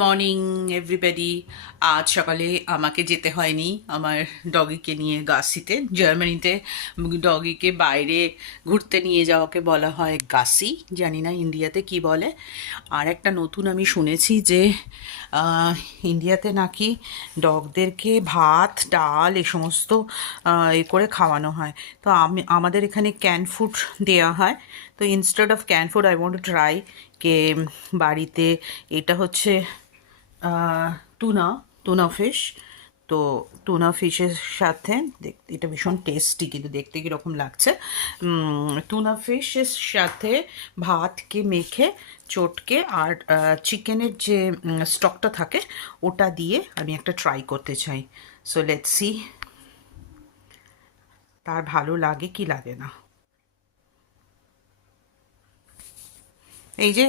Morning everybody. আজ সকালে আমাকে যেতে হয়নি আমার ডগিকে নিয়ে গাসিতে। জার্মানিতে ডগিকে বাইরে ঘুরতে নিয়ে যাওয়াকে বলা হয় গাসি, জানি না ইন্ডিয়াতে কি বলে। আর একটা নতুন আমি শুনেছি যে আহ, ইন্ডিয়াতে নাকি ডগদেরকে ভাত ডাল এ সমস্ত এ করে খাওয়ানো হয়। তো আমাদের এখানে ক্যান ফুড দেওয়া হয়। তো instead of can food I want to try কে বাড়িতে। এটা হচ্ছে টুনা টুনা ফিশ। তো টুনা ফিশের সাথে এটা ভীষণ টেস্টি, কিন্তু দেখতে কীরকম লাগছে। টুনা ফিশের সাথে ভাতকে মেখে চটকে আর চিকেনের যে স্টকটা থাকে ওটা দিয়ে আমি একটা ট্রাই করতে চাই। সো লেটস সি তার ভালো লাগে কি লাগে না। এই যে